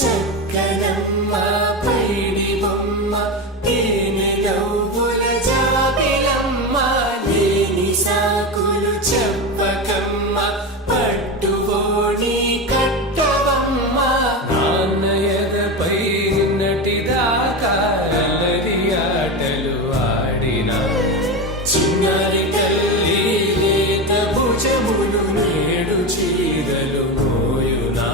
చక్కనమ్మ పైడి బొమ్మ తేనె నవ్వుల జాబిలమ్మ లేని సాకులు చెప్పకమ్మ పట్టువోణి కట్టవమ్మ నాన్నయదపై నటిదాకా అల్లరి ఆటలు ఆడిన చిన్నారి తల్లి లేత భుజములు నేడు చీరలు మోయునా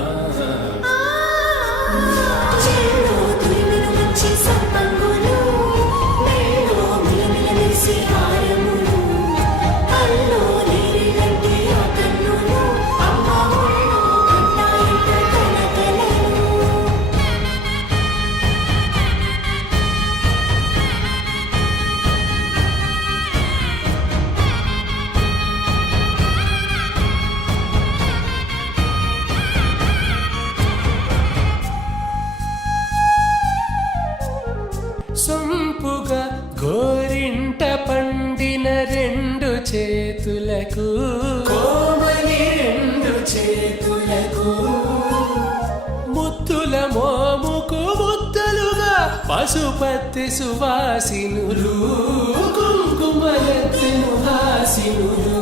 సొంపుగా గోరింట పండిన రెండు చేతులకు కోమలి రెండు చేతులకు ముత్తుల మోముకు ముద్దలుగా పశుపతి సువాసినులు కుంకుమలెత్తెను హాసినులు